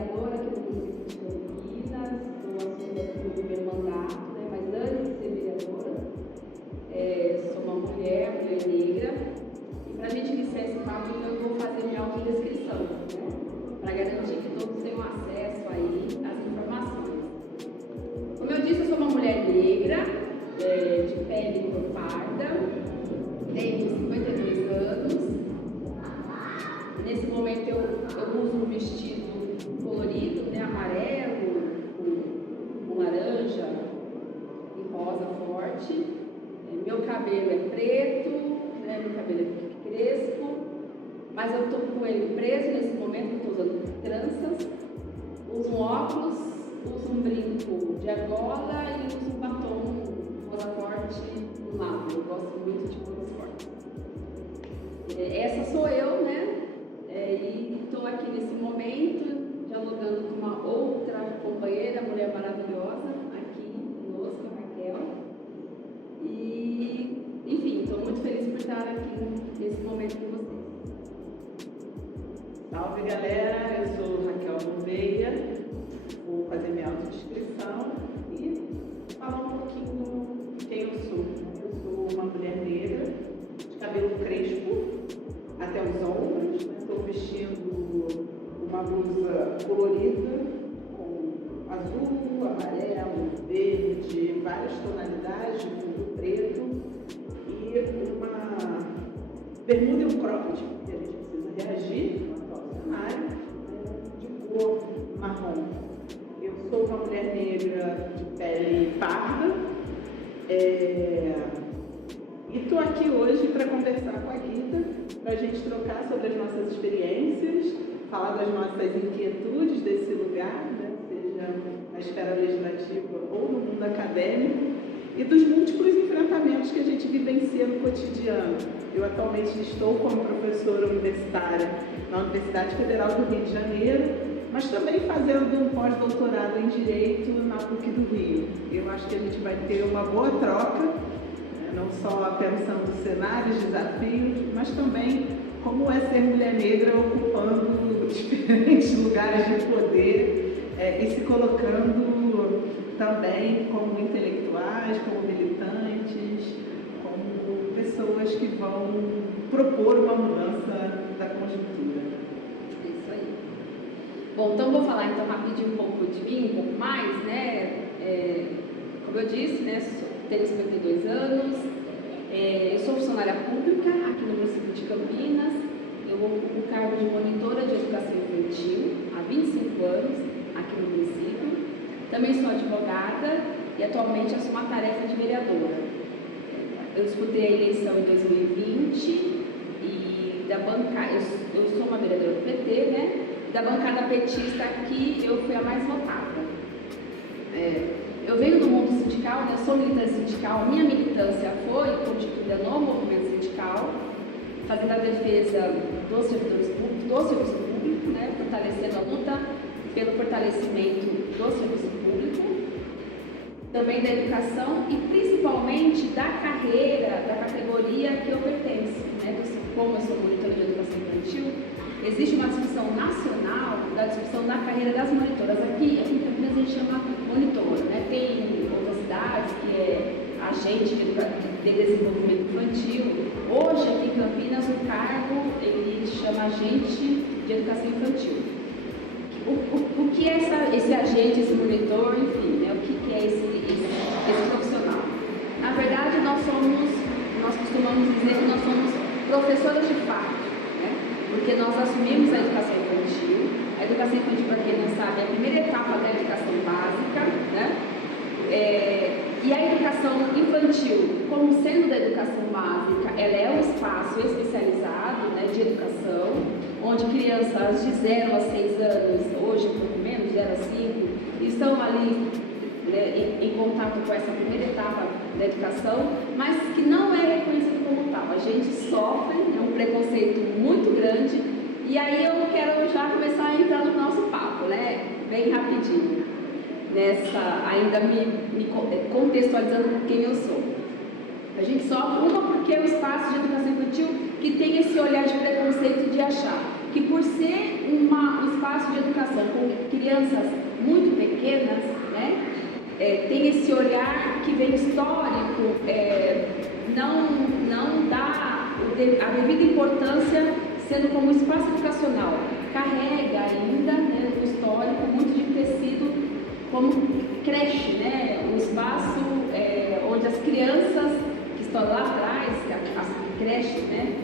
vereadora aqui do município de Campinas, estou assumindo aqui o primeiro mandato, né? Mas antes de ser vereadora, sou uma mulher negra, e para a gente iniciar esse papo, então, eu vou fazer minha autodescrição, né? Para garantir que todos tenham acesso aí às informações. Como eu disse, eu sou uma mulher negra, de pele cor parda, tenho 52 anos. Nesse momento eu uso um vestido colorido, né, amarelo, com laranja e rosa forte. Meu cabelo é preto, né, meu cabelo é crespo, mas eu estou com ele preso nesse momento, estou usando tranças, uso um óculos, uso um brinco de argola e uso um batom rosa forte no lábio. Eu gosto muito de cores fortes. Essa sou eu, né? E estou aqui nesse momento dialogando com uma outra companheira, mulher maravilhosa, aqui conosco, a Raquel. E, enfim, estou muito feliz por estar aqui nesse momento com vocês. Salve, galera! Eu sou Raquel Gouveia, vou fazer minha autodescrição e falar um pouquinho de quem eu sou. Eu sou uma mulher negra, de cabelo crespo até os ombros, estou vestindo uma blusa colorida com azul, amarelo, verde, várias tonalidades, de fundo preto e uma bermuda e um cropped, porque a gente precisa reagir no atual cenário, de cor marrom. Eu sou uma mulher negra de pele parda e estou aqui hoje para conversar com a Guida, para a gente trocar sobre as nossas experiências, falar das nossas inquietudes desse lugar, né, seja na esfera legislativa ou no mundo acadêmico, e dos múltiplos enfrentamentos que a gente vivencia no cotidiano. Eu atualmente estou como professora universitária na Universidade Federal do Rio de Janeiro, mas também fazendo um pós-doutorado em Direito na PUC do Rio. Eu acho que a gente vai ter uma boa troca, não só pensando cenários, desafios, mas também como é ser mulher negra ocupando diferentes lugares de poder e se colocando também como intelectuais, como militantes, como pessoas que vão propor uma mudança da conjuntura. Isso aí. Bom, então vou falar então rapidinho um pouco de mim, um pouco mais, né? Como eu disse, né? Tenho 52 anos, eu sou funcionária pública aqui no município de Campinas, eu ocupo o cargo de monitora de educação infantil há 25 anos aqui no município. Também sou advogada e atualmente assumo a tarefa de vereadora. Eu disputei a eleição em 2020 e da bancada, eu sou uma vereadora do PT, né? Da bancada petista aqui eu fui a mais votada. Eu venho do mundo sindical, né? Sou militante sindical, minha militância foi constituída no movimento sindical, fazendo a defesa dos servidores públicos, do serviço público, né? Fortalecendo a luta pelo fortalecimento do serviço público, também da educação e principalmente da carreira, da categoria que eu pertenço, né? Como eu sou monitora de educação infantil, existe uma discussão nacional da discussão da carreira das monitoras. Aqui em Campinas a gente chama monitora, né? Tem outras cidades que é agente de desenvolvimento infantil. Hoje aqui em Campinas o cargo ele chama agente de educação infantil. O que é esse agente, esse monitor, enfim, né? O que é esse profissional? Na verdade nós costumamos dizer que nós somos professoras de fato, né? Porque nós assumimos a educação infantil. A educação infantil, para quem não sabe, é a primeira etapa da educação básica, né? E a educação infantil, como sendo da educação básica, ela é um espaço especializado, né, de educação, onde crianças de 0 a 6 anos, hoje um pouco menos, 0 a 5, estão ali, né, em contato com essa primeira etapa da educação, mas que não é reconhecido como tal. A gente sofre, é um preconceito muito grande, e aí eu quero já começar a entrar no nosso papo, né, bem rapidinho, ainda me contextualizando com quem eu sou. A gente sofre, uma porque é o espaço de educação infantil que tem esse olhar de preconceito de achar que por ser um espaço de educação com crianças muito pequenas, né, tem esse olhar que vem histórico, não dá a devida importância sendo como espaço educacional. Carrega ainda, né, o histórico muito de ter sido como creche, né, um espaço onde as crianças que estão lá atrás, as creches, né,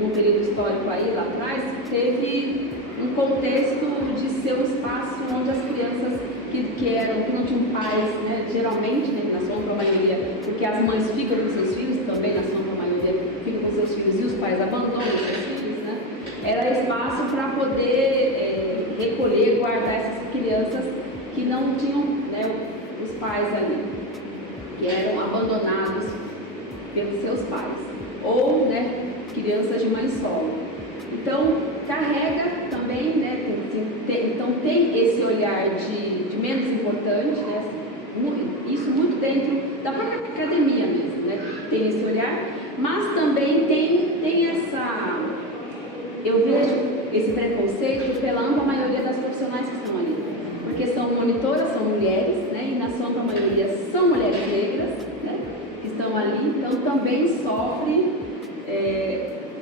no período histórico aí lá atrás, teve um contexto de ser um espaço onde as crianças que não tinham pais, né, geralmente, né, na sua maioria, porque as mães ficam com seus filhos, também na sua maioria ficam com seus filhos e os pais abandonam os seus filhos, né, era espaço para poder recolher, guardar essas crianças que não tinham, né, os pais ali, que eram abandonados pelos seus pais, ou, né, crianças de mãe solo. Então, carrega também, né, então tem esse olhar de menos importante, né, isso muito dentro da própria academia mesmo, né, tem esse olhar, mas também tem essa, eu vejo esse preconceito pela ampla maioria das profissionais que estão ali, porque são monitoras, são mulheres, né, e na sua ampla maioria são mulheres negras, né, que estão ali, então também sofre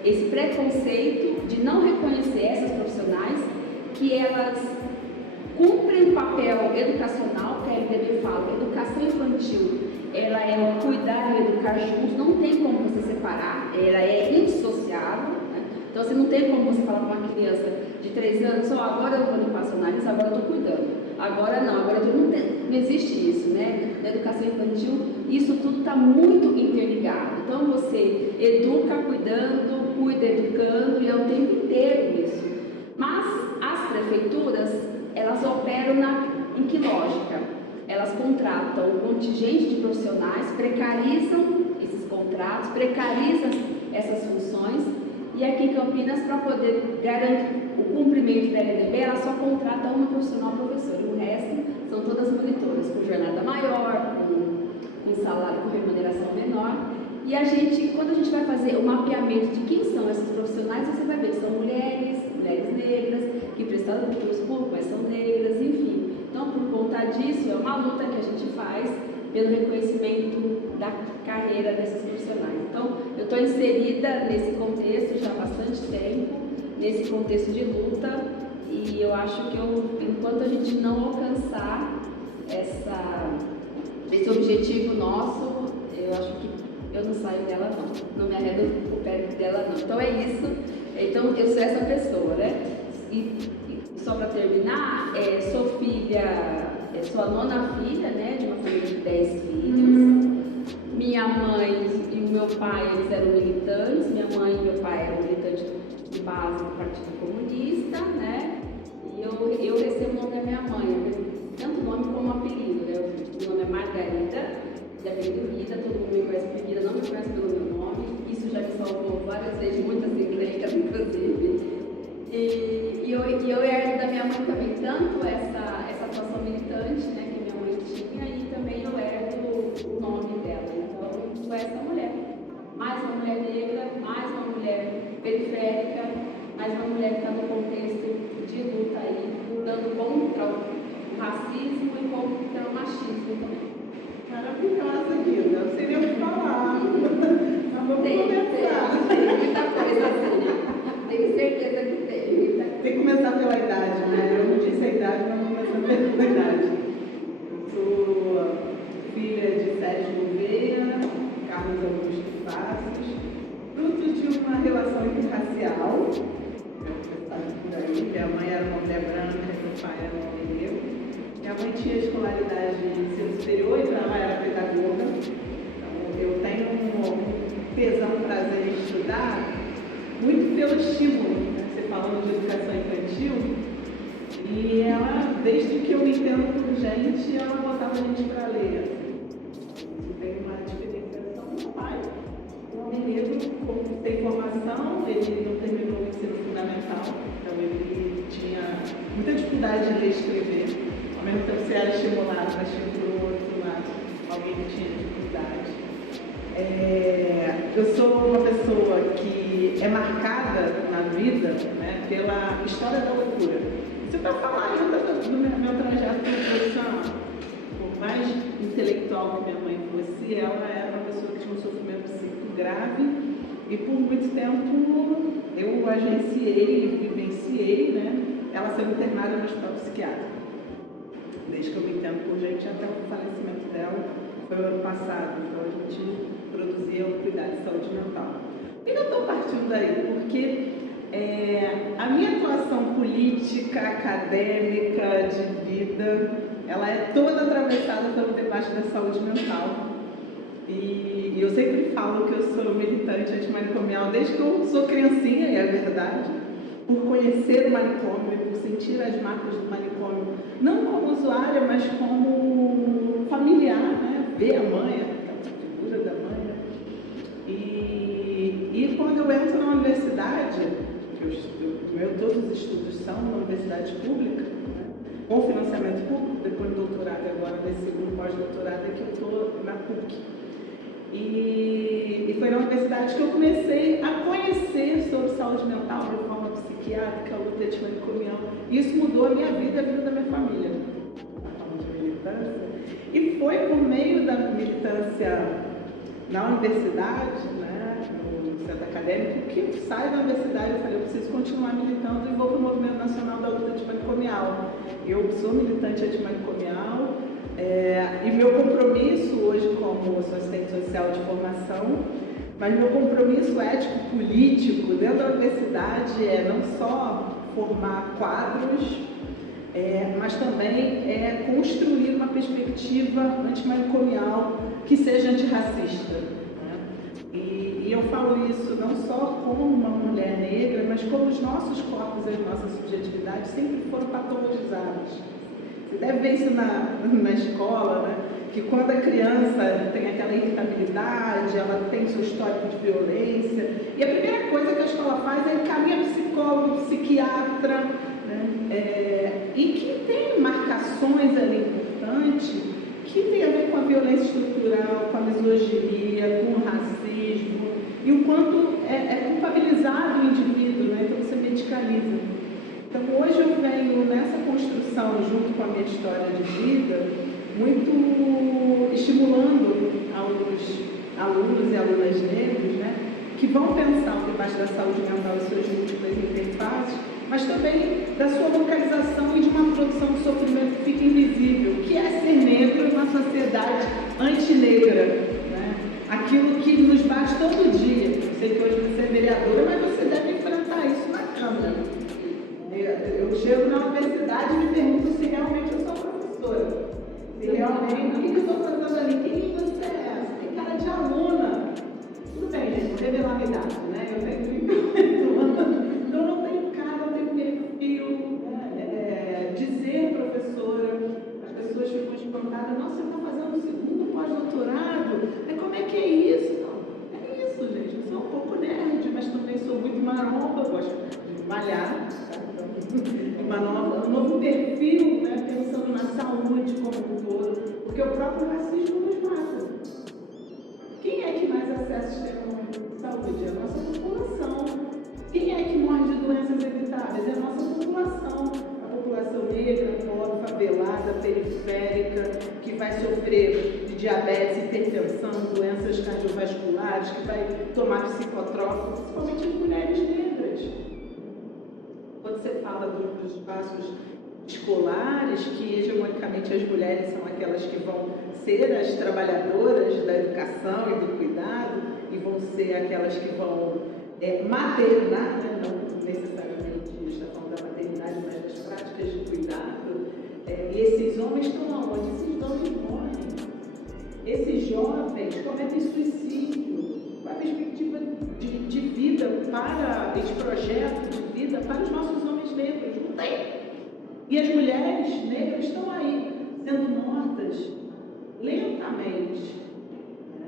esse preconceito de não reconhecer essas profissionais, que elas cumprem um papel educacional, que a LDB fala, educação infantil, ela é cuidar e educar juntos, não tem como você separar, ela é indissociável, né? Então você não tem como você falar para uma criança de 3 anos, agora eu vou limpar seu nariz, agora eu estou cuidando. Agora não, não existe isso, né? Na educação infantil, isso tudo está muito interligado. Então você educa cuidando, cuida educando, e é o tempo inteiro isso. Mas as prefeituras, elas operam em que lógica? Elas contratam um contingente de profissionais, precarizam esses contratos, precarizam essas funções, e aqui em Campinas, para poder garantir o cumprimento da LDB, ela só contrata uma profissional professora, o resto são todas monitoras, com jornada maior, com salário, com remuneração menor. E a gente, quando a gente vai fazer o mapeamento de quem são essas profissionais, você vai ver que são mulheres negras, que prestaram concurso público, mas são negras, enfim. Então, por conta disso, é uma luta que a gente faz pelo reconhecimento da carreira dessas profissionais. Então, eu estou inserida nesse contexto já há bastante tempo, nesse contexto de luta, e eu acho que enquanto a gente não alcançar esse objetivo nosso, eu acho que eu não saio dela não me arredo o pé dela não. Então é isso, então eu sou essa pessoa, né? E só para terminar, sou sou a 9ª filha, né, de uma família de 10 filhos. Minha mãe e o meu pai, eles eram militantes, minha mãe e meu pai eram militantes de base do Partido Comunista, né? E eu recebo o nome da minha mãe, tanto nome como apelido, né? Meu nome é Margarida, de apelido Vida, todo mundo me conhece por Vida, não me conhece pelo meu nome, isso já me salvou várias vezes, muitas encrencas, inclusive. E eu herdo da minha mãe também, tanto essa atuação militante, né, que minha mãe tinha, e também eu herdo o nome dela. Então, sou essa mulher. Mais uma mulher negra, mais uma mulher periférica, mais uma mulher que está no contexto de luta aí, lutando contra o racismo e contra o machismo também. Maravilhosa, Guida. Não sei nem o que falar. Mas vamos começar. Tem muita coisa assim. Tenho certeza que tem. Tem que começar pela idade, né? Eu não disse a idade, mas vamos começar pela idade. Eu sou filha de Sérgio Gouveia, Carlos Augusto Passos, fruto de uma relação interracial. Por aí. Minha mãe era uma mulher branca e meu pai era um homem negro. Minha mãe tinha escolaridade de ensino superior e ela era pedagoga. Então, eu tenho um tesão, prazer em estudar, muito pelo estímulo, né? Você falando de educação infantil, e ela, desde que eu me entendo por gente, ela botava a gente para ler. Tem uma diferenciação do meu pai, um homem negro, sem formação, ele não terminou o ensino fundamental, então ele tinha muita dificuldade de ler e escrever. Ao mesmo tempo você era estimulado, mas tinha por outro lado alguém que tinha dificuldade. eu sou uma pessoa que é marcada na vida, né, pela história da leitura. Você está falando do meu trajeto profissional. Por mais intelectual que minha mãe fosse, ela era uma pessoa que tinha um sofrimento psíquico grave e por muito tempo eu agenciei, vivenciei, né, ela sendo internada no hospital psiquiátrico. Desde que eu me entendo por gente até o falecimento dela, foi o ano passado, então a gente produzia o cuidado de saúde mental. E eu estou partindo daí, porque a minha atuação política, acadêmica, de vida, ela é toda atravessada pelo debate da saúde mental. E eu sempre falo que eu sou militante antimanicomial desde que eu sou criancinha, e é verdade, por conhecer o manicômio e por sentir as marcas do manicômio, não como usuária, mas como familiar, né? Ver a mãe, aquela figura da mãe. E quando eu entro na universidade, todos os estudos são na universidade pública, né? Com financiamento público, depois do doutorado, agora nesse segundo pós-doutorado é que eu estou na PUC. E foi na universidade que eu comecei a conhecer sobre saúde mental, reforma psiquiátrica, luta antimanicomial. E isso mudou a minha vida e a vida da minha família. De militância. E foi por meio da militância na universidade, né, no centro acadêmico, que eu saio da universidade e falei, eu preciso continuar militando e vou para o Movimento Nacional da Luta Antimanicomial. Eu sou militante antimanicomial. E meu compromisso hoje, como sou assistente social de formação, mas meu compromisso ético-político dentro da universidade é não só formar quadros, mas também construir uma perspectiva antimanicomial que seja antirracista. Né? E eu falo isso não só como uma mulher negra, mas como os nossos corpos e as nossas subjetividades sempre foram patologizados. Você deve ver isso na escola, né? Que quando a criança tem aquela irritabilidade, ela tem seu histórico de violência, e a primeira coisa que a escola faz é encaminhar psicólogo, psiquiatra, né? E que tem marcações ali importantes que tem a ver com a violência estrutural, com a misoginia, com o racismo, e o quanto é culpabilizado o indivíduo, né? Então você medicaliza. Então, hoje eu venho nessa construção, junto com a minha história de vida, muito estimulando aos alunos e alunas negros, né, que vão pensar o debate da saúde mental e suas múltiplas interfaces, mas também da sua localização e de uma produção de sofrimento que fica invisível, que é ser negro numa sociedade antinegra, né? Aquilo que nos bate todo dia. Eu sei que hoje você é vereadora, mas você deve enfrentar isso na Câmara. Eu chego na universidade e me pergunto se realmente eu sou professora. Se realmente, o que eu estou fazendo ali? Quem você é? Você tem cara de aluna. Tudo bem, gente, vou revelar a minha idade, né? Eu tenho 38 anos, então eu não tenho cara, eu tenho perfil. Dizer professora, as pessoas ficam espantadas, nossa, você está fazendo o segundo pós-doutorado? Como é que é isso? Não, é isso, gente. Eu sou um pouco nerd, mas também sou muito maromba, gosto de malhar. Um novo perfil, né, pensando na saúde como um todo, porque o próprio racismo nos mata. Quem é que mais acessa o sistema de saúde? É a nossa população. Quem é que morre de doenças evitáveis? É a nossa população. A população negra, pobre, favelada, periférica, que vai sofrer de diabetes, hipertensão, doenças cardiovasculares, que vai tomar psicotrópicos, principalmente as mulheres negras. Quando você fala dos espaços escolares, que hegemonicamente as mulheres são aquelas que vão ser as trabalhadoras da educação e do cuidado, e vão ser aquelas que vão maternar, né? Não necessariamente está falando da maternidade, mas das práticas de cuidado. E esses homens estão aonde? Esses homens morrem. Esses jovens cometem suicídio. Qual é a perspectiva de vida para esse projeto de vida para os nossos homens negros? Não tem. E as mulheres negras estão aí, sendo mortas lentamente.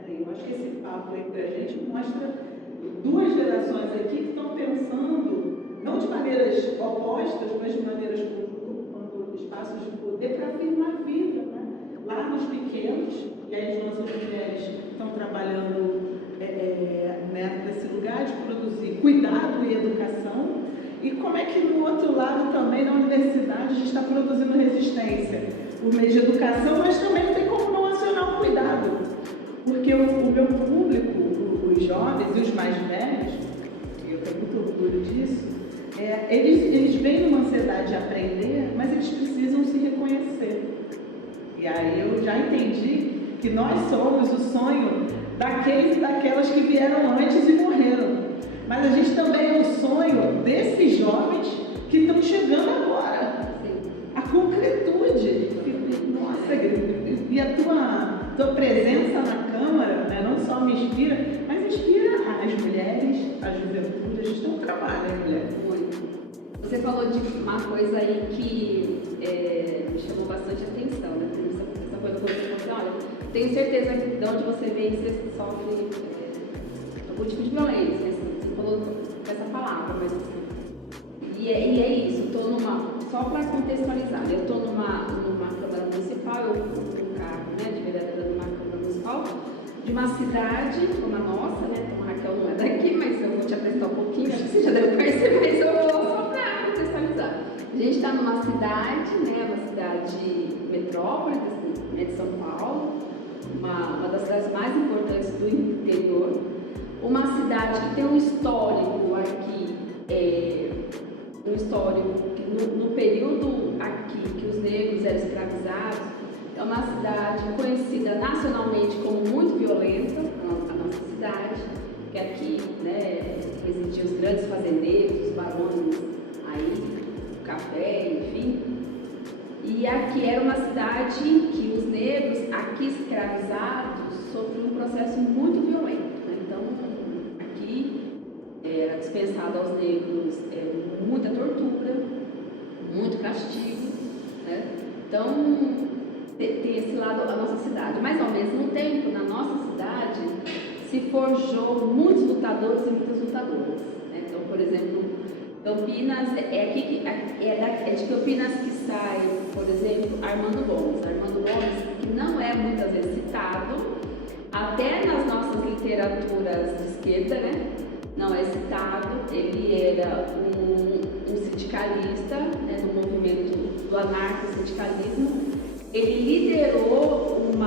Eu acho que esse papo entre a gente mostra duas gerações aqui que estão pensando, não de maneiras opostas, mas de maneiras ocupando espaços de poder para afirmar a vida, né? Lá nos pequenos, e as nossas mulheres estão trabalhando dentro desse lugar de produzir cuidado e educação, e como é que no outro lado também, na universidade, a gente está produzindo resistência por meio de educação, mas também não tem como não acionar o cuidado, porque o meu público, os jovens e os mais velhos, e eu tenho muito orgulho disso, eles vêm numa ansiedade de aprender, mas eles precisam se reconhecer. E aí eu já entendi que nós somos o sonho daqueles e daquelas que vieram antes e morreram. Mas a gente também é o sonho desses jovens que estão chegando agora. A concretude. Nossa, e a tua presença na Câmara, né, não só me inspira, mas inspira as mulheres, a juventude. A gente tem um trabalho, né, mulher? Muito. Você falou de uma coisa aí que me chamou bastante atenção, né? Essa coisa que você falou, olha, tenho certeza que de onde você vem, você sofre algum tipo de violência, assim, você falou essa palavra, mas assim, e é isso, eu tô só para contextualizar, eu estou numa Câmara Municipal, eu fui um cargo, né, de vereadora numa Câmara Municipal, de uma cidade como a nossa, né, então a Raquel não é daqui, mas eu vou te apresentar um pouquinho, acho que você já deve conhecer, mas eu vou só para contextualizar. A gente está numa cidade, né, uma cidade metrópole, assim, de São Paulo, uma das cidades mais importantes do interior, uma cidade que tem um histórico aqui, um histórico que no período aqui que os negros eram escravizados, é uma cidade conhecida nacionalmente como muito violenta, a nossa cidade, que aqui, né, residiam os grandes fazendeiros, os barões, aí, o café, enfim. E aqui era uma cidade que os negros, aqui escravizados, sofriam um processo muito violento, né? Então, aqui era dispensado aos negros muita tortura, muito castigo, né? Então, tem esse lado a nossa cidade. Mas, ao mesmo tempo, na nossa cidade, se forjou muitos lutadores e muitas lutadoras, né? Então, por exemplo, Campinas, é de Campinas que sai, por exemplo, Armando Gomes. Armando Gomes, que não é muitas vezes citado, até nas nossas literaturas de esquerda, né? Não é citado. Ele era um sindicalista, né, no movimento do anarco-sindicalismo. Ele liderou um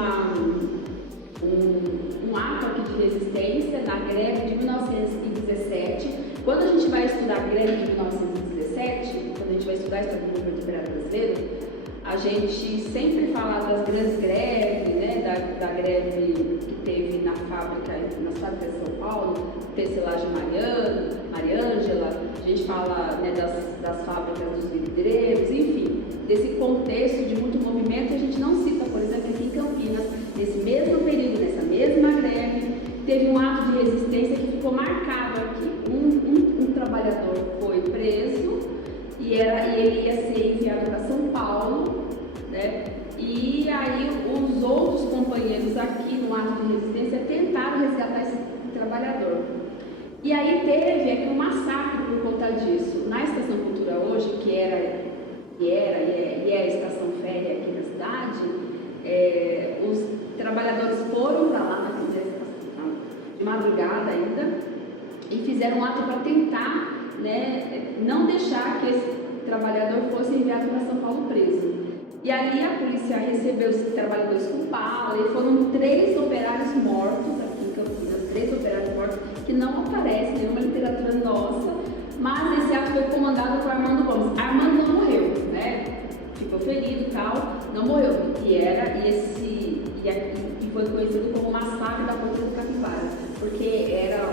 ato aqui de resistência na greve de 1917. Quando a gente vai estudar a greve de 1917, quando a gente vai estudar a história do movimento operário brasileiro, a gente sempre fala das grandes greves, né, da greve que teve nas fábricas de São Paulo, Tecelagem Mariângela, a gente fala, né, das fábricas dos vidreiros, enfim, desse contexto de muito movimento. A gente não cita, por exemplo, aqui em Campinas, nesse mesmo período, nessa mesma greve, teve um ato de resistência que ficou marcado aqui. Um trabalhador foi preso e ele ia ser enviado para São Paulo, né? E aí os outros companheiros aqui no ato de resistência tentaram resgatar esse trabalhador. E aí teve aqui um massacre por conta disso. Na Estação Cultura hoje, que era e é a estação férrea aqui na cidade, os trabalhadores foram para lá de madrugada ainda e fizeram um ato para tentar, né, não deixar que esse trabalhador fosse enviado para São Paulo preso. E ali a polícia recebeu os trabalhadores com bala e foram 3 operários mortos aqui em Campinas, 3 operários mortos que não aparecem em nenhuma literatura nossa, mas esse ato foi comandado por Armando Gomes. Armando não morreu, né? Ficou ferido e tal, não morreu. E foi conhecido como Massacre da Porteira do Capivara, porque era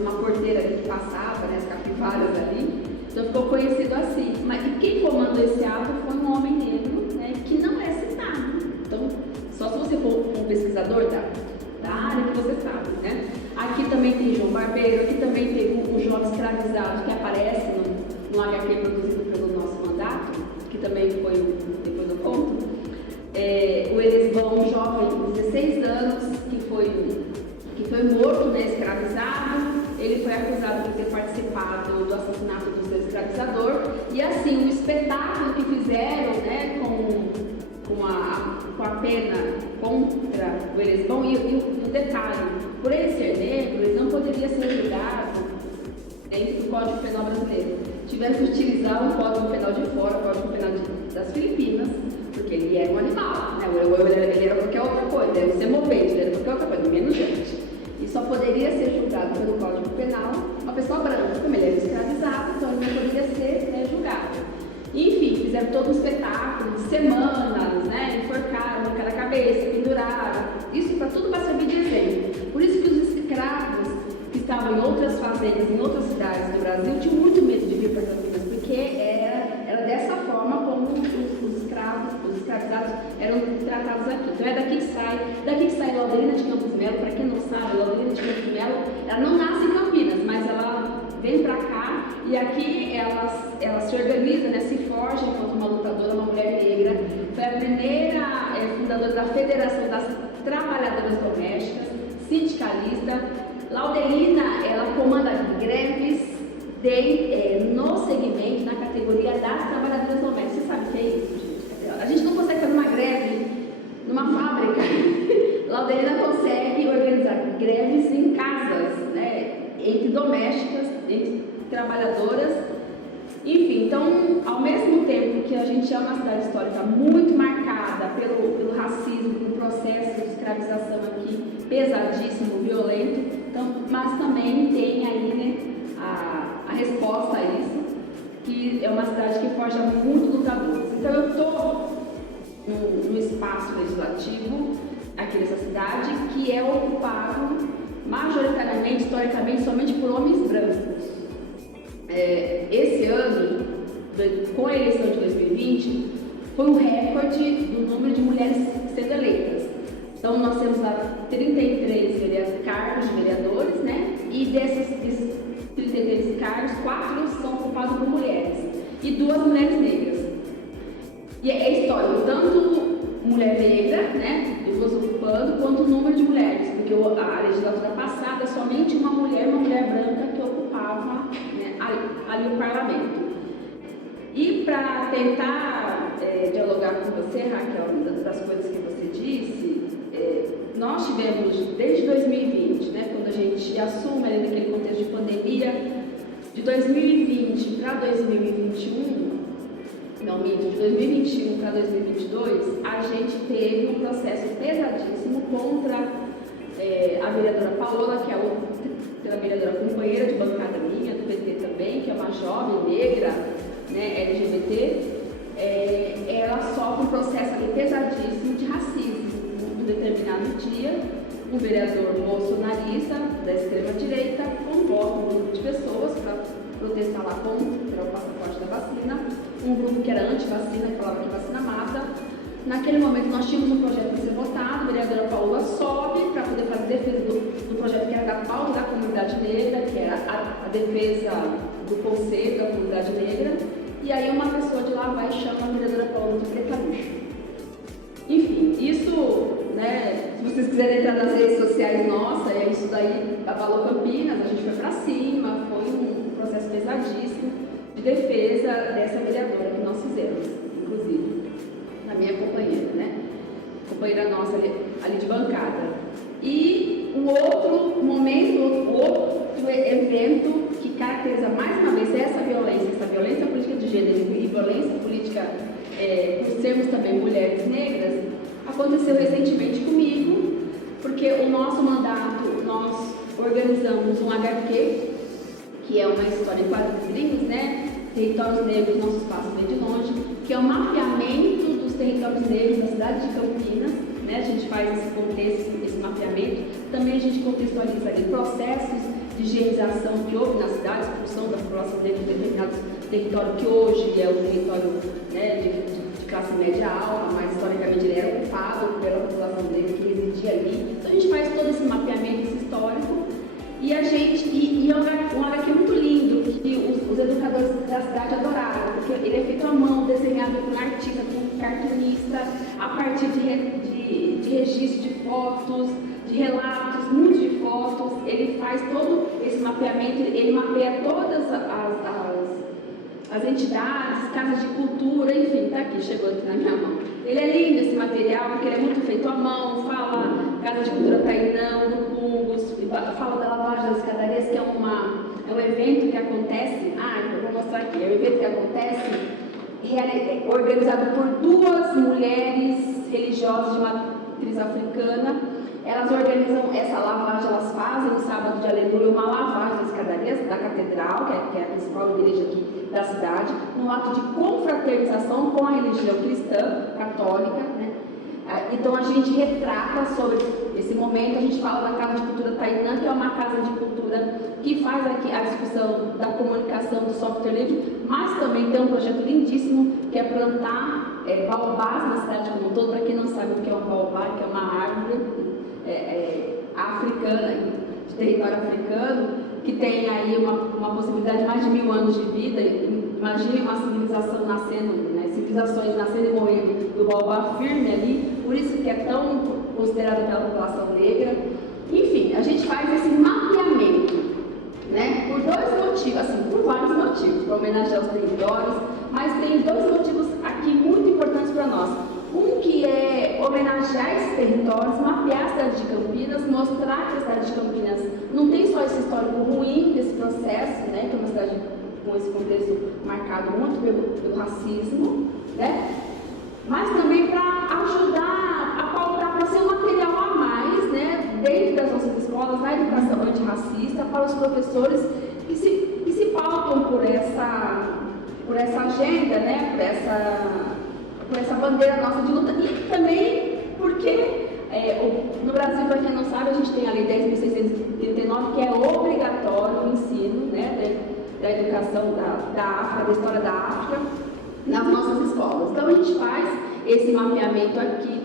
uma porteira ali que passava, né, as capivaras ali, então ficou conhecido assim. Mas e quem comandou esse ato foi um homem negro, né, que não é citado. Então, só se você for um pesquisador da área que você sabe, né? Aqui também tem João Barbeiro, aqui também tem um jovem escravizado que aparece no HQ produzido pelo nosso mandato, que também foi depois do conto. O Elisbão, um jovem de 16 anos, que foi morto, né, escravizado. Ele foi acusado de ter participado do assassinato do seu escravizador. E assim, o espetáculo que fizeram, né, com a pena contra o Elisbão, e o detalhe, por ele ser negro, ele não poderia ser julgado dentro do Código Penal brasileiro. Tiveram que utilizar um Código Penal de fora, o Código Penal das Filipinas, porque ele era um animal, né? Ele era qualquer outra coisa, ele era semovente, ele era qualquer outra coisa, menos gente. E só poderia ser julgado pelo Código Penal uma pessoa branca, como ele era escravizado, então ele não poderia ser, né, julgado. Enfim, fizeram todo um espetáculo de semanas, né? Enforcaram, arrancaram a cabeça, penduraram. Isso para tudo para servir de exemplo. Por isso que os escravos que estavam em outras fazendas, em outras cidades do Brasil, tinham muito medo de vir para Campinas, porque era dessa forma como os escravizados eram tratados aqui. Então é daqui que sai Laudelina de Campos Melo. Para quem não sabe, Laudelina de Campos Melo, ela não nasce em Campinas, mas ela vem para cá e aqui ela se organiza, né, se forja enquanto uma lutadora, uma mulher negra. Foi a primeira fundadora da Federação das Trabalhadoras Domésticas, sindicalista. Laudelina, ela comanda greves no segmento, na categoria das trabalhadoras domésticas. Você sabe o que é isso, gente? A gente não consegue fazer uma greve numa fábrica. Laudelina consegue organizar greves em casas, né, entre domésticas, entre trabalhadoras. Enfim, então, ao mesmo tempo que a gente é uma cidade histórica muito marcada pelo racismo, pelo processo de escravização aqui pesadíssimo, violento, então, mas também tem aí, né, a resposta a isso, que é uma cidade que forja muito lutadores. Então eu estou no espaço legislativo aqui nessa cidade, que é ocupado majoritariamente, historicamente, somente por homens brancos. Esse ano, com a eleição de 2020, foi um recorde do número de mulheres sendo eleitas. Então nós temos lá 33 cargos de vereadores, né? E desses 33 cargos, 4 são ocupados por mulheres e 2 mulheres negras. E é histórico, tanto mulher negra, né, 2 ocupando, quanto o número de mulheres, porque a legislatura passada somente uma mulher branca que ocupava, né, ali o parlamento. E para tentar dialogar com você, Raquel, das coisas que você disse, nós tivemos desde 2020, né, quando a gente assume naquele contexto de pandemia, de 2020 para 2021, não minto, de 2021 para 2022, a gente teve um processo pesadíssimo contra a vereadora Paola, que é a vereadora companheira de bancada minha, do PT também, que é uma jovem negra, né, LGBT. Ela sofre um processo ali pesadíssimo de racismo. Um determinado dia, um vereador bolsonarista da extrema-direita convoca um grupo de pessoas para protestar lá contra o passaporte da vacina, um grupo que era anti-vacina, que falava que vacina mata. Naquele momento nós tínhamos um projeto para ser votado, a vereadora Paola sobe para poder fazer defesa do projeto que era da pauta da comunidade negra, que era a defesa do conceito da comunidade negra, e aí uma pessoa de lá vai e chama a vereadora Paola de preta luxo. Enfim, isso, né, se vocês quiserem entrar nas redes sociais, nossa, isso daí abalou Campinas, a gente foi para cima, foi um processo pesadíssimo de defesa dessa vereadora que nós fizemos, inclusive, a minha companheira, né, companheira nossa ali de bancada. E o outro momento, o outro evento que caracteriza mais uma vez essa violência política de gênero e violência política por sermos também mulheres negras, aconteceu recentemente comigo, porque o nosso mandato, nós organizamos um HQ, que é uma história em quadrinhos, né? Territórios Negros, Nosso Espaço Vem de Longe, que é o mapeamento dos territórios negros da cidade de Campinas, né? A gente faz esse contexto, esse mapeamento. Também a gente contextualiza ali processos de higienização que houve na cidade, expulsão da população dentro de determinados territórios que hoje é o território, né, de classe média alta, mas historicamente ele era ocupado pela população dele que residia ali. Então a gente faz todo esse mapeamento histórico e a gente, e é um HQ muito lindo, que os educadores da cidade adoraram, porque ele é feito à mão, desenhado por um artista, por um cartunista, a partir de registro de fotos, de relatos, muitos de fotos. Ele faz todo esse mapeamento, ele mapeia todas as entidades, casas de cultura, enfim, tá aqui, chegou aqui na minha mão. Ele é lindo esse material, porque ele é muito feito à mão, fala Casa de Cultura Tainão, do fungos, fala da lavagem das escadarias, que é um evento que acontece, eu vou mostrar aqui, é um evento que acontece organizado por 2 mulheres religiosas de matriz africana. Elas organizam essa lavagem, elas fazem no sábado de aleluia uma lavagem das escadarias da catedral, que é a principal igreja aqui da cidade, num ato de confraternização com a religião cristã, católica, né? Então a gente retrata sobre esse momento, a gente fala da Casa de Cultura Tainã, que é uma casa de cultura que faz aqui a discussão da comunicação do software livre, mas também tem um projeto lindíssimo que é plantar baobás na cidade como um todo. Para quem não sabe o que é um baobá, que é uma árvore africana, de território africano, que tem aí uma possibilidade de mais de 1000 anos de vida. Imagine uma civilização nascendo, né? Civilizações nascendo e morrendo do baobá firme ali, por isso que é tão considerado pela população negra. Enfim, a gente faz esse mapeamento, né? Por 2 motivos, assim, por vários motivos, para homenagear os territórios, mas tem 2 motivos aqui muito importantes para nós. Um que é homenagear esses territórios, mapear a cidade de Campinas, mostrar que a cidade de Campinas não tem só esse histórico ruim desse processo, né, que é uma cidade com esse contexto marcado muito pelo racismo, né, mas também para ajudar a pautar, para ser um material a mais, né, dentro das nossas escolas, na educação antirracista, para os professores que se pautam por essa agenda, né, por essa bandeira nossa de luta. E também porque no Brasil, para quem não sabe, a gente tem a Lei 10.639, que é obrigatório o ensino, né, da educação da África, da história da África, nas nossas escolas. Então a gente faz esse mapeamento aqui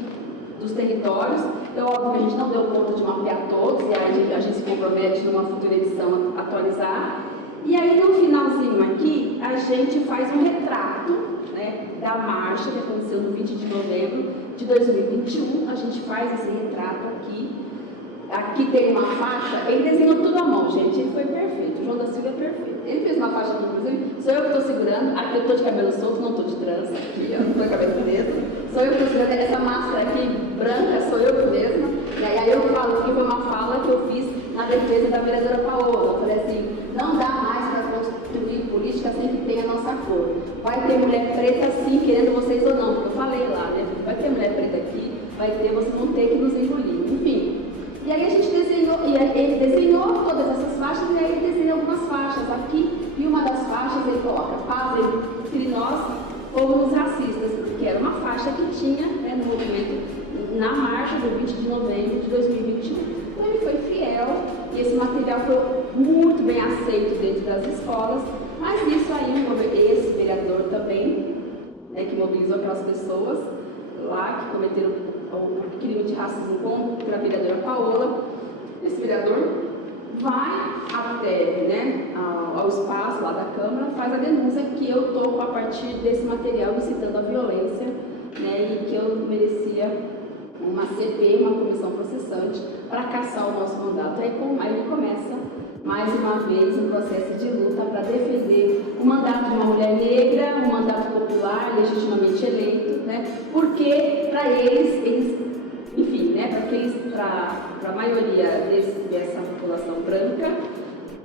dos territórios. Então, óbvio que a gente não deu conta de mapear todos, e aí a gente se compromete numa futura edição a atualizar. E aí no finalzinho aqui, a gente faz um retrato, né, da marcha que aconteceu no 20 de novembro de 2021. A gente faz esse retrato aqui. Aqui tem uma faixa, ele desenhou tudo à mão, gente, ele foi perfeito, o João da Silva é perfeito. Ele fez uma faixa aqui, inclusive, sou eu que estou segurando, aqui eu estou de cabelo solto, não estou de trança, aqui eu estou de cabelo preso, sou eu que estou segurando, essa máscara aqui branca, sou eu mesma, e aí eu falo que foi uma fala que eu fiz na defesa da vereadora Paola. Eu falei assim, não dá mais para construir política sem que tenha a nossa cor. Vai ter mulher preta sim, querendo vocês ou não, porque eu falei lá, né? Vai ter mulher preta aqui, vai ter, vocês vão ter que nos engolir, enfim. E aí a gente desenhou, e ele desenhou todas essas faixas, e aí ele desenhou algumas faixas aqui, e uma das faixas ele coloca paz entre nós, como os racistas, que era uma faixa que tinha, né, no movimento, na marcha do 20 de novembro de 2021. Então ele foi fiel, e esse material foi muito bem aceito dentro das escolas, mas isso aí, esse vereador também, né, que mobilizou aquelas pessoas lá, que cometeram o crime de racismo contra a vereadora Paola, esse vereador vai até, né, ao espaço lá da Câmara, faz a denúncia que eu estou a partir desse material incitando a violência, né, e que eu merecia uma CP, uma comissão processante, para caçar o nosso mandato. Aí ele começa mais uma vez um processo de luta para defender o mandato de uma mulher negra, um mandato popular, legitimamente eleito, né? Porque para eles, enfim, né? Para a maioria dessa população branca,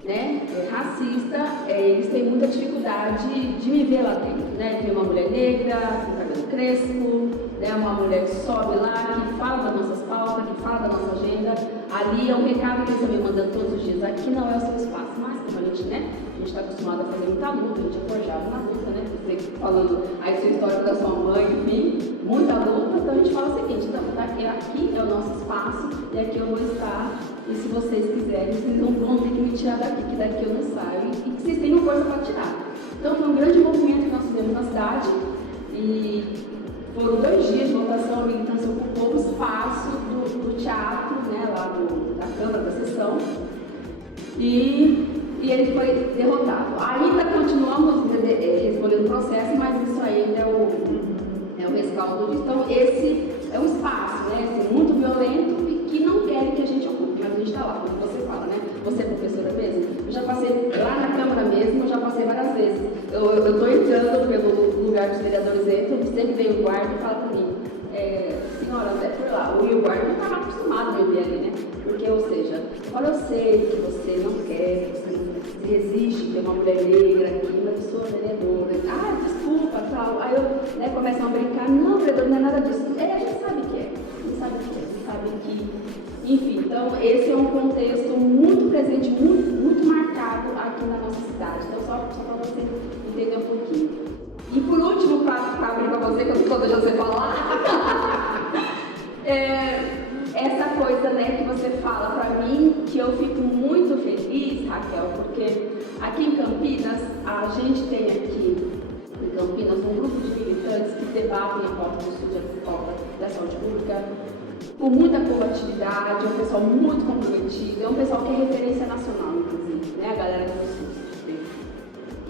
né, racista, eles têm muita dificuldade de me ver lá dentro, né? Tem uma mulher negra, com cabelo crespo, né, uma mulher que sobe lá, que fala das nossas pautas, que fala da nossa agenda. Ali é um recado que eles estão me mandando todos os dias. Aqui não é o seu espaço, mas como a gente, né, a gente está acostumado a fazer muita luta, a gente é forjado na luta, né? Você falando aí sua história da sua mãe, enfim, muita luta. Então a gente fala o seguinte, então, aqui é o nosso espaço e aqui eu vou estar. E se vocês quiserem, vocês não vão ter que me tirar daqui, que daqui eu não saio, e que vocês tenham força para tirar. Então foi um grande movimento que nós fizemos na cidade, e foram 2 dias de votação, militância ocupou o espaço do teatro, né, lá da Câmara, da sessão, e ele foi derrotado. Ainda continuamos respondendo o processo, mas isso ainda é o rescaldo disso. Então esse é um espaço, né, assim, muito violento e que não querem que a gente ocupe. Mas a gente está lá, como você fala, né? Você é professora mesmo? Eu já passei lá na Câmara mesmo, eu já passei várias vezes. Eu estou entrando pelo lugar dos vereadores, sempre vem o guarda e fala para mim, senhora, é por lá. O guarda não estava acostumado a me ver ali, né? Porque, ou seja, olha, eu sei que você não quer, que você resiste de ter uma mulher negra aqui, mas eu sou vereadora. Ah, desculpa, tal. Aí eu começam a brincar, não, vereador, não é nada disso. A gente sabe que é, a gente sabe que, enfim, então esse é um contexto muito presente, muito marcado aqui na nossa cidade. Então, só para você entender um pouquinho. E por último, para abrir para você, que eu não estou deixando você falar, essa coisa, né, que você fala para mim, que eu fico muito feliz, Raquel, porque aqui em Campinas, a gente tem aqui em Campinas um grupo de militantes que debatem a pauta do estudo da saúde pública com muita combatividade, é um pessoal muito comprometido, é um pessoal que é referência nacional, inclusive, né, a galera do SUS.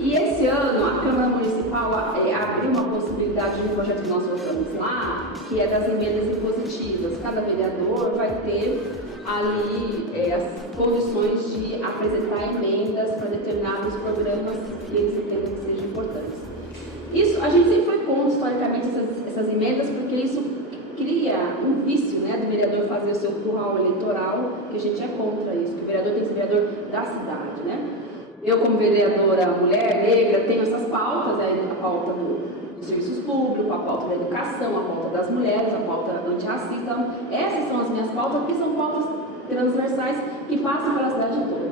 E esse ano a Câmara Municipal abriu uma possibilidade de um projeto que nós votamos lá, que é das emendas impositivas. Cada vereador vai ter ali as condições de apresentar emendas para determinados programas que eles entendem que sejam importantes. Isso, a gente sempre foi contra, historicamente, essas emendas, porque isso cria um vício, né, do vereador fazer o seu curral eleitoral, que a gente é contra isso, que o vereador tem que ser vereador da cidade, né? Eu, como vereadora mulher negra, tenho essas pautas, a pauta dos serviços públicos, a pauta da educação, a pauta das mulheres, a pauta antirracista. Então, essas são as minhas pautas, que são pautas transversais que passam pela cidade toda.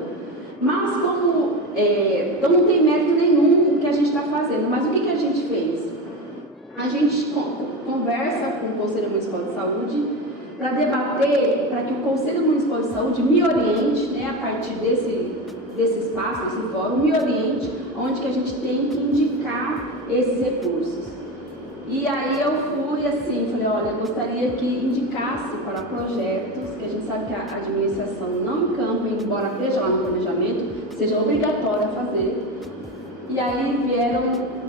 Mas, então não tem mérito nenhum o que a gente está fazendo. Mas o que a gente fez? A gente conversa com o Conselho Municipal de Saúde para debater, para que o Conselho Municipal de Saúde me oriente, né, a partir desse espaço, desse fórum, me oriente onde que a gente tem que indicar esses recursos. E aí eu fui assim, falei, olha, eu gostaria que indicasse para projetos, que a gente sabe que a administração não encampa, embora esteja lá no planejamento, seja obrigatório a fazer. E aí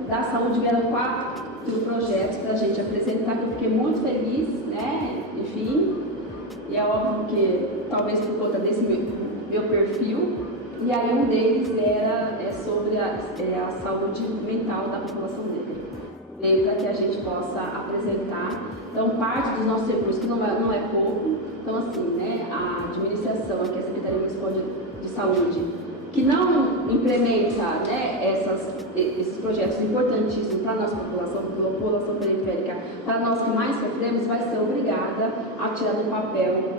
da saúde vieram 4 projetos para a gente apresentar, que eu fiquei muito feliz, né, enfim, e é óbvio que talvez por conta desse meu perfil. E aí um deles é sobre a saúde mental da população negra. Veio para que a gente possa apresentar, então, parte dos nossos recursos, que não é pouco. Então, assim, né, a administração, aqui a Secretaria Municipal de Saúde, que não implementa, né, esses projetos importantíssimos para a nossa população periférica, para nós que mais sofremos, vai ser obrigada a tirar do papel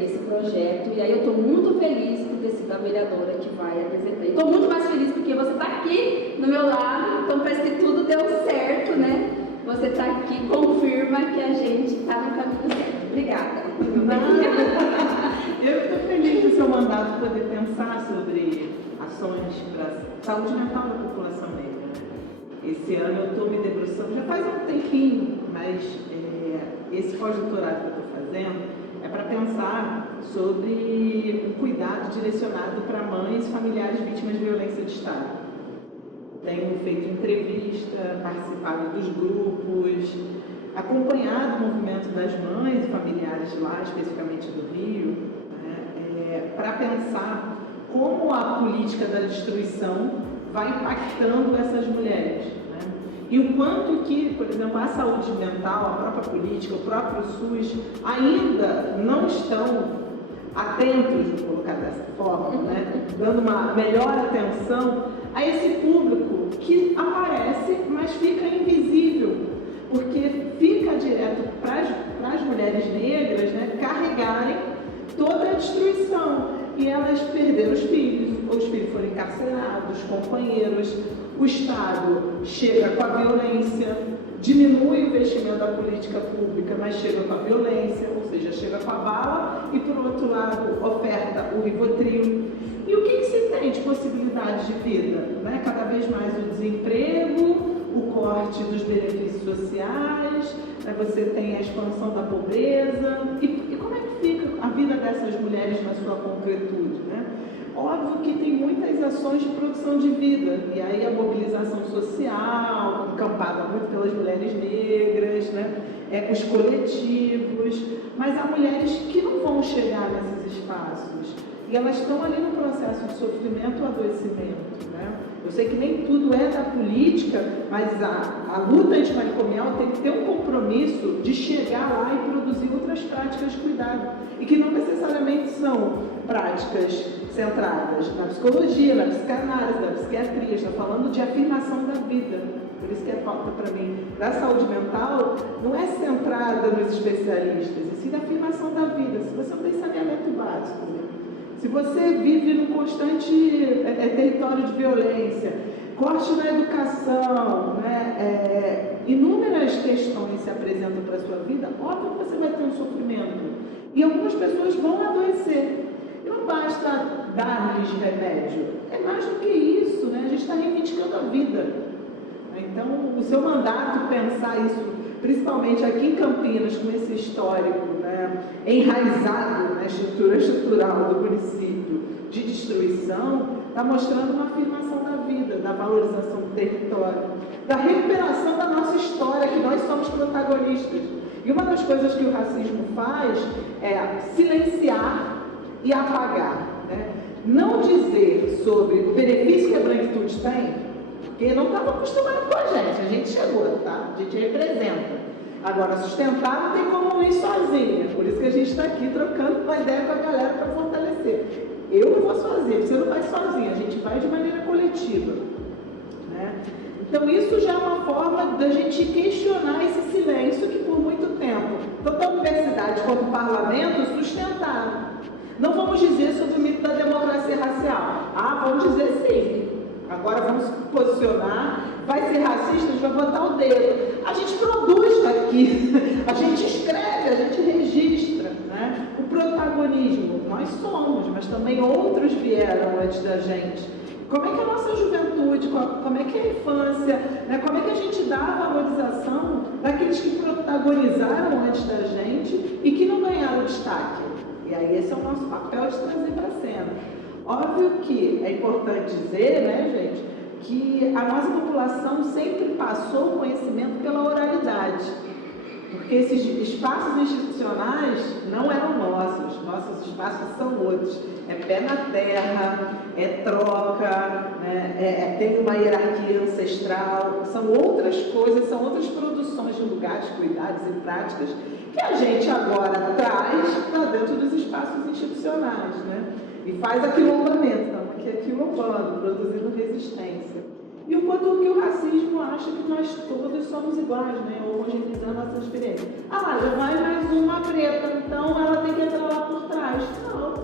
esse projeto. E aí eu estou muito feliz por ter sido a vereadora que vai apresentar. Estou muito mais feliz porque você está aqui do meu lado, então parece que tudo deu certo, né? Você está aqui, confirma que a gente está no caminho certo. Obrigada. Eu estou feliz do seu mandato poder pensar sobre ações para a saúde mental da população negra. Esse ano eu estou me debruçando, já faz um tempinho, mas esse pós-doutorado que eu estou fazendo é para pensar sobre um cuidado direcionado para mães e familiares vítimas de violência de Estado. Tenho feito entrevista, participado dos grupos, acompanhado o movimento das mães e familiares lá, especificamente do Rio, né, para pensar como a política da destruição vai impactando essas mulheres. E o quanto que, por exemplo, a saúde mental, a própria política, o próprio SUS, ainda não estão atentos, vou colocar dessa forma, né? Dando uma melhor atenção a esse público que aparece, mas fica invisível, porque fica direto para as mulheres negras, né, carregarem toda a destruição. E elas perderam os filhos, ou os filhos foram encarcerados, companheiros. O Estado chega com a violência, diminui o investimento da política pública, mas chega com a violência, ou seja, chega com a bala e, por outro lado, oferta o Rivotril. E o que se tem de possibilidades de vida? Né? Cada vez mais o desemprego, o corte dos benefícios sociais, né? Você tem a expansão da pobreza. E como é que fica a vida dessas mulheres na sua concretude? Né? Óbvio que tem muitas ações de produção de vida, e aí a mobilização social, encampada muito pelas mulheres negras, né? Os coletivos, mas há mulheres que não vão chegar nesses espaços, e elas estão ali no processo de sofrimento ou adoecimento. Né? Eu sei que nem tudo é da política política, mas a luta antimanicomial tem que ter um compromisso de chegar lá e produzir outras práticas de cuidado, e que não necessariamente são práticas centradas na psicologia, na psicanálise, na psiquiatria. Estou falando de afirmação da vida. Por isso que a pauta para mim da saúde mental não é centrada nos especialistas, e sim na afirmação da vida. Se você não tem saneamento básico, se você vive num constante território de violência, corte na educação, né, inúmeras questões se apresentam para a sua vida, óbvio que você vai ter um sofrimento. E algumas pessoas vão adoecer. E não basta dar-lhes remédio. É mais do que isso, né? A gente está reivindicando a vida. Então, o seu mandato pensar isso, principalmente aqui em Campinas, com esse histórico, né, enraizado na estrutura estrutural do município de destruição, está mostrando uma afirmação da vida, da valorização do território, da recuperação da nossa história, que nós somos protagonistas. E uma das coisas que o racismo faz é silenciar e apagar, né? Não dizer sobre o benefício que a branquitude tem, porque não estava acostumado com a gente chegou, tá? A gente representa. Agora, sustentar não tem como ir sozinha, por isso que a gente está aqui trocando uma ideia com a galera para fortalecer. Eu não vou sozinha, você não vai sozinha, a gente vai de maneira coletiva, né? Então, isso já é uma forma da gente questionar esse silêncio que por muito tempo, tanto a universidade quanto o parlamento sustentaram. Não vamos dizer sobre o mito da democracia racial. Vamos dizer sim. Agora vamos se posicionar, vai ser racista, a gente vai botar o dedo. A gente produz aqui, a gente escreve, a gente registra, né? O protagonismo, nós somos, mas também outros vieram antes da gente. Como é que a nossa juventude, como é que a infância, né? Como é que a gente dá a valorização daqueles que protagonizaram antes da gente e que não ganharam destaque? E aí esse é o nosso papel de trazer para a cena. Óbvio que é importante dizer, né, gente, que a nossa população sempre passou o conhecimento pela oralidade, porque esses espaços institucionais não eram nossos espaços são outros, é pé na terra, é troca, né, tem uma hierarquia ancestral, são outras coisas, são outras produções de lugares, cuidados e práticas que a gente agora traz para dentro dos espaços institucionais, né? E faz aquilombamento, estamos aqui aquilombando, produzindo resistência. E o quanto que o racismo acha que nós todos somos iguais, né? Homogeneizando a nossa experiência. Já vai mais uma preta, então ela tem que entrar lá por trás. Não.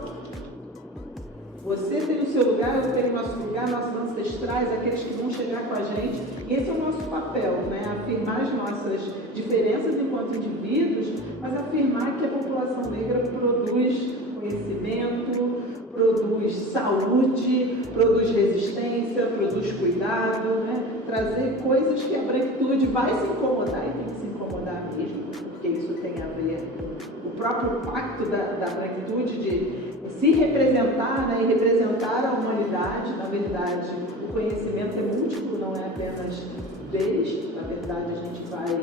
Você tem o seu lugar, eu tenho o nosso lugar, nossos ancestrais, aqueles que vão chegar com a gente. Esse é o nosso papel, né? Afirmar as nossas diferenças enquanto indivíduos, mas afirmar que a população negra produz conhecimento, produz saúde, produz resistência, produz cuidado, né? Trazer coisas que a branquitude vai se incomodar, e tem que se incomodar mesmo, porque isso tem a ver com o próprio pacto da branquitude de se representar, né? E representar a humanidade. Na verdade, o conhecimento é múltiplo, não é apenas deles. Na verdade, a gente vai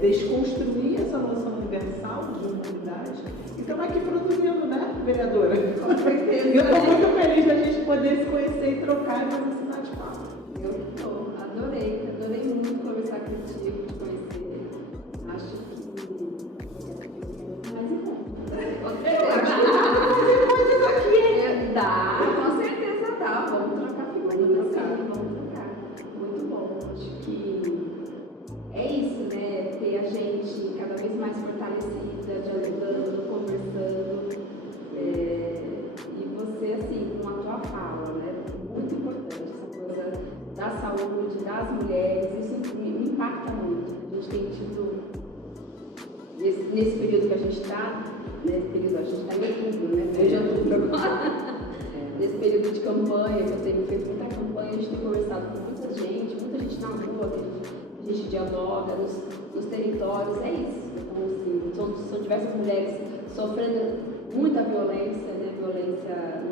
desconstruir essa noção universal de humanidade. Então, aqui produzindo, né, vereadora? Com certeza. Eu estou muito feliz da gente poder se conhecer e trocar e nos ensinar de fato. Eu estou, adorei muito conversar contigo, te conhecer. Acho que mais coisas aqui. Dá, com certeza dá. Vamos trocar figurinhas, vamos trocar. Muito bom. Acho que é isso, né? Ter a gente cada vez mais fortalecida, dialogando, conversando. E você, assim, com a tua fala, né? Muito importante essa coisa da saúde, das mulheres. Isso me impacta muito. A gente tem tido, nesse período que a gente está, nesse período, a gente está em outubro, né? Desde outubro agora. Nesse período de campanha, que eu tenho feito muita campanha, a gente tem conversado com muita gente na rua, que a gente dialoga nos territórios, é isso. Então, assim, são diversas mulheres sofrendo muita violência, né? Violência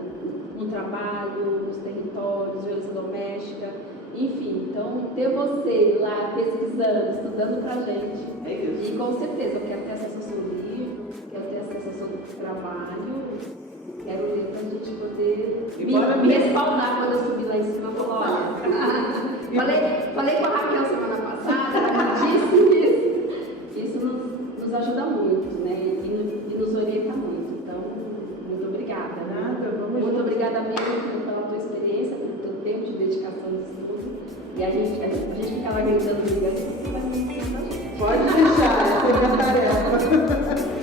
no trabalho, nos territórios, violência doméstica, enfim. Então, ter você lá pesquisando, estudando pra gente. É isso. E com certeza, eu quero ter acesso ao seu livro, quero ter acesso ao seu trabalho, quero ler pra gente poder me respaldar quando eu subir lá em cima e falar, olha. Falei com a Raquel semana passada, ela disse isso. Isso nos ajuda muito, né? E nos orienta muito. Então, muito obrigada. Muito obrigada mesmo pela tua experiência, pelo teu tempo de dedicação de estudo. E a gente ficava gritando, ligando, você vai me ensinar a gente. Pode deixar, essa é a minha tarefa.